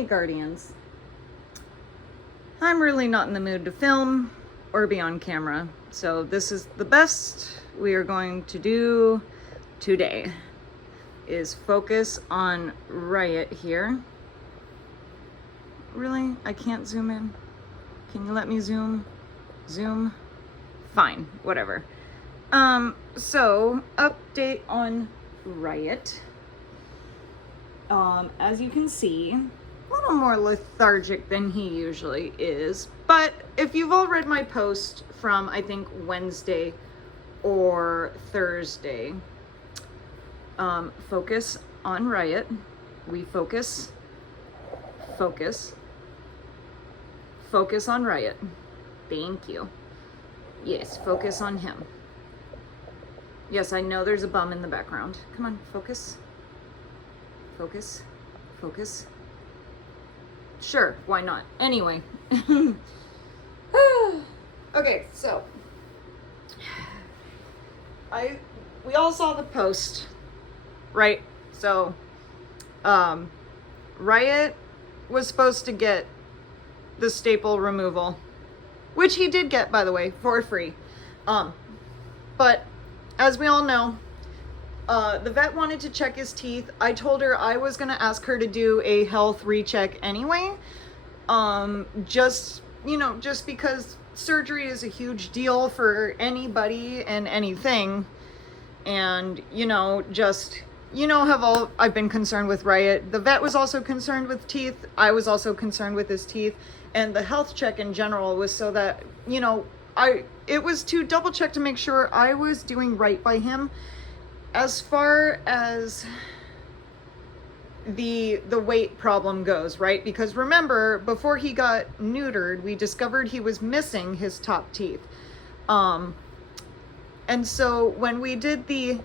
Hey Guardians, I'm really not in the mood to film or be on camera, so this is the best we are going to do today, is focus on Riot here. Really? I can't zoom in? Can you let me zoom? Zoom? Fine, whatever. So update on Riot. As you can see, a little more lethargic than he usually is, but if you've all read my post from, I think, Wednesday or Thursday, focus on Riot. We focus on Riot. Thank you. Yes, focus on him. Yes, I know there's a bum in the background. Come on, focus. Focus. Sure, why not? Anyway. Okay, so we all saw the post, right? So Riot was supposed to get the staple removal, which he did get, by the way, for free. But as we all know, the vet wanted to check his teeth. I told her I was going to ask her to do a health recheck anyway. Just because surgery is a huge deal for anybody and anything. And, I've been concerned with Riot. The vet was also concerned with teeth. I was also concerned with his teeth. And the health check in general was so that, it was to double check to make sure I was doing right by him. As far as the weight problem goes, right? Because remember, before he got neutered, we discovered he was missing his top teeth. And so when we did the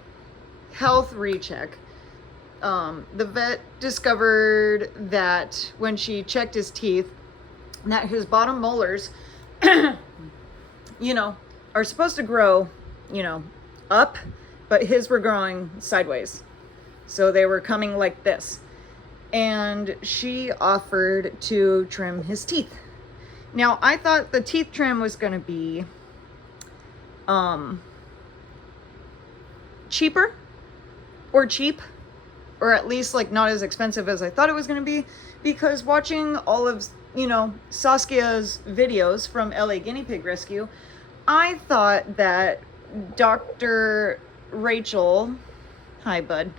health recheck, the vet discovered that when she checked his teeth, that his bottom molars, are supposed to grow, up, but his were growing sideways. So they were coming like this. And she offered to trim his teeth. Now, I thought the teeth trim was going to be cheaper or cheap, or at least like not as expensive as I thought it was going to be, because watching all of, Saskia's videos from LA Guinea Pig Rescue, I thought that Dr. Rachel, hi bud,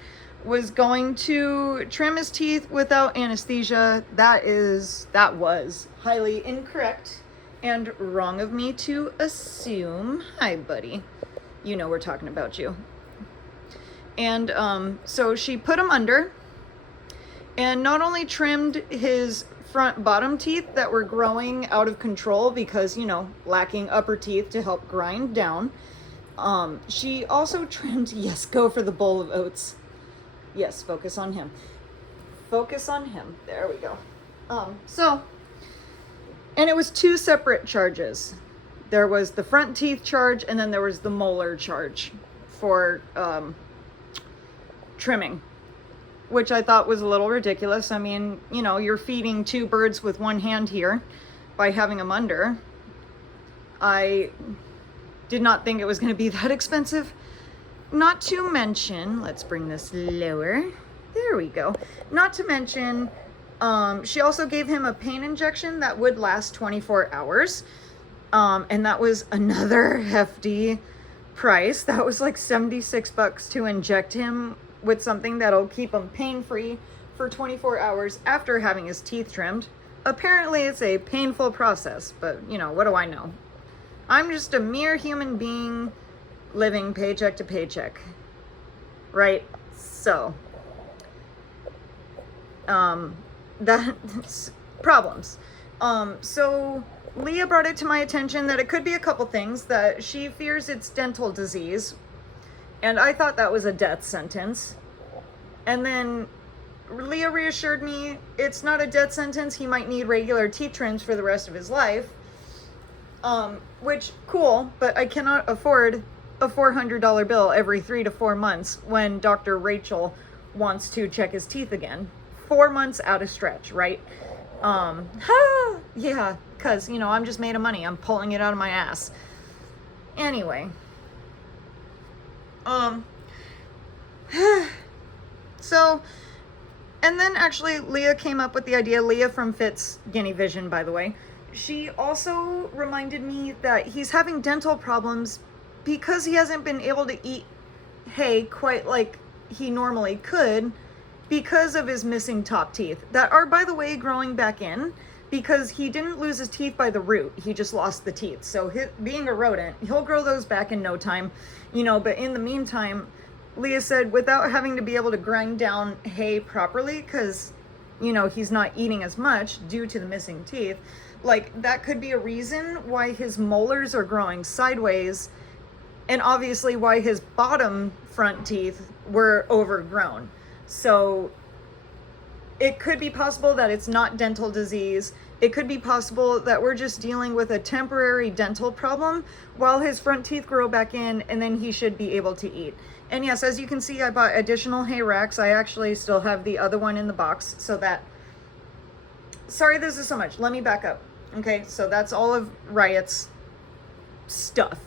was going to trim his teeth without anesthesia. That was highly incorrect and wrong of me to assume. Hi buddy, we're talking about you. And so she put him under and not only trimmed his front bottom teeth that were growing out of control because, lacking upper teeth to help grind down. She also trimmed, yes, go for the bowl of oats. Yes, focus on him. Focus on him. There we go. And it was two separate charges. There was the front teeth charge, and then there was the molar charge for trimming, which I thought was a little ridiculous. I mean, you're feeding two birds with one hand here by having them under. I did not think it was going to be that expensive. Not to mention, let's bring this lower. There we go. Not to mention, she also gave him a pain injection that would last 24 hours. And that was another hefty price. That was like $76 to inject him with something that'll keep him pain-free for 24 hours after having his teeth trimmed. Apparently it's a painful process, but what do I know? I'm just a mere human being living paycheck to paycheck, right? So, that's problems. So Leah brought it to my attention that it could be a couple things, that she fears it's dental disease, and I thought that was a death sentence. And then Leah reassured me it's not a death sentence. He might need regular teeth trims for the rest of his life. Which, cool, but I cannot afford a $400 bill every 3 to 4 months when Dr. Rachel wants to check his teeth again 4 months out of stretch, right? Yeah, because, you know, I'm just made of money. I'm pulling it out of my ass. Anyway. So, and then actually Leah came up with the idea, Leah from Fitz Guinea Vision, by the way. She also reminded me that he's having dental problems because he hasn't been able to eat hay quite like he normally could because of his missing top teeth that are, by the way, growing back in, because he didn't lose his teeth by the root. He just lost the teeth. So being a rodent, he'll grow those back in no time, you know, but in the meantime, Leah said without having to be able to grind down hay properly, because, you know, he's not eating as much due to the missing teeth, like that could be a reason why his molars are growing sideways, and obviously why his bottom front teeth were overgrown. So it could be possible that it's not dental disease. It could be possible that we're just dealing with a temporary dental problem while his front teeth grow back in, and then he should be able to eat. And yes, as you can see, I bought additional hay racks. I actually still have the other one in the box, so that... Sorry this is so much. Let me back up. Okay, so that's all of Riot's stuff,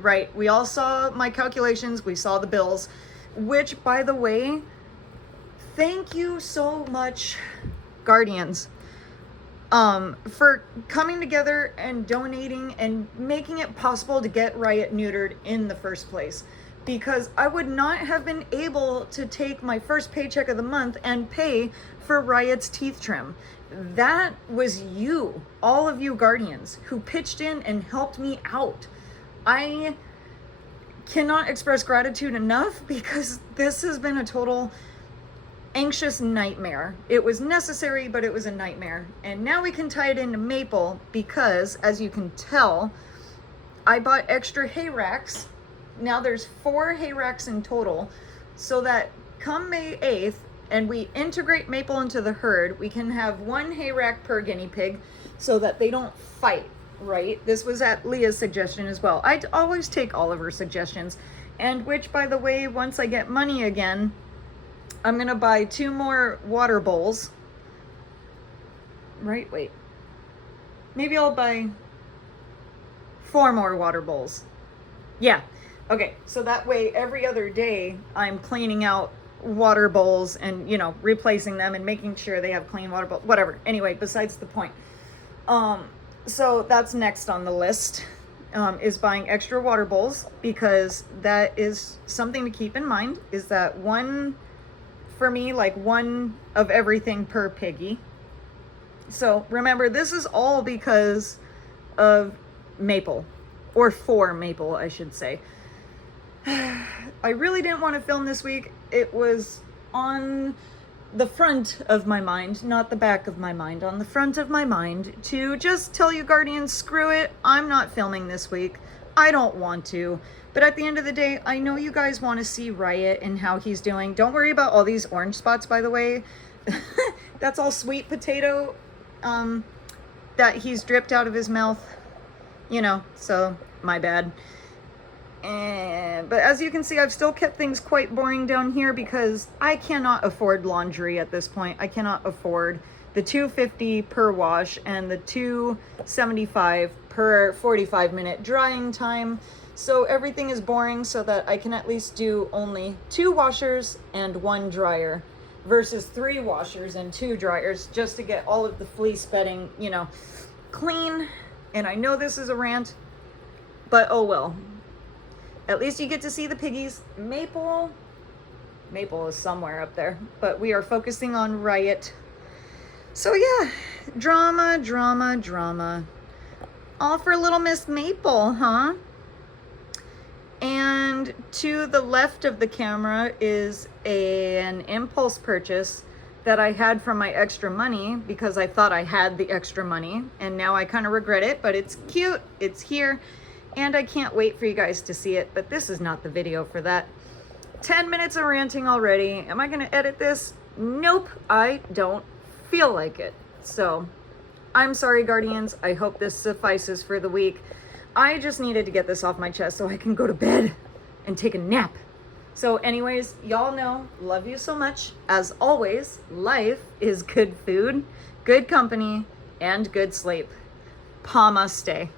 right? We all saw my calculations. We saw the bills, which, by the way, thank you so much, Guardians, for coming together and donating and making it possible to get Riot neutered in the first place. Because I would not have been able to take my first paycheck of the month and pay for Riot's teeth trim. That was you, all of you Guardians, who pitched in and helped me out. I cannot express gratitude enough, because this has been a total anxious nightmare. It was necessary, but it was a nightmare. And now we can tie it into Maple, because, as you can tell, I bought extra hay racks. Now there's 4 hay racks in total, so that come May 8th, and we integrate Maple into the herd, we can have 1 hay rack per guinea pig so that they don't fight, right? This was at Leah's suggestion as well. I always take all of her suggestions, and which, by the way, once I get money again, I'm gonna buy 2 more water bowls. Right, wait. Maybe I'll buy 4 more water bowls. Yeah. Okay, so that way every other day I'm cleaning out water bowls and, you know, replacing them and making sure they have clean water bowls, whatever. Anyway, besides the point. So that's next on the list, is buying extra water bowls, because that is something to keep in mind, is that one, for me, like 1 of everything per piggy. So remember, this is all because of Maple, or for Maple, I should say. I really didn't want to film this week. It was on the front of my mind, not the back of my mind, on the front of my mind, to just tell you Guardians, screw it, I'm not filming this week. I don't want to. But at the end of the day, I know you guys want to see Riot and how he's doing. Don't worry about all these orange spots, by the way. That's all sweet potato that he's dripped out of his mouth. You know, so my bad. But as you can see, I've still kept things quite boring down here, because I cannot afford laundry at this point. I cannot afford the $2.50 per wash and the $2.75 per 45-minute drying time. So everything is boring, so that I can at least do only 2 washers and 1 dryer versus 3 washers and 2 dryers, just to get all of the fleece bedding, you know, clean. And I know this is a rant, but oh well. At least you get to see the piggies. Maple is somewhere up there, but we are focusing on Riot. So yeah, drama. All for little Miss Maple, huh? And to the left of the camera is an impulse purchase that I had from my extra money, because I thought I had the extra money, and now I kind of regret it, but it's cute, it's here. And I can't wait for you guys to see it, but this is not the video for that. 10 minutes of ranting already. Am I going to edit this? Nope, I don't feel like it. So, I'm sorry, Guardians. I hope this suffices for the week. I just needed to get this off my chest so I can go to bed and take a nap. So anyways, y'all know, love you so much. As always, life is good food, good company, and good sleep. Namaste.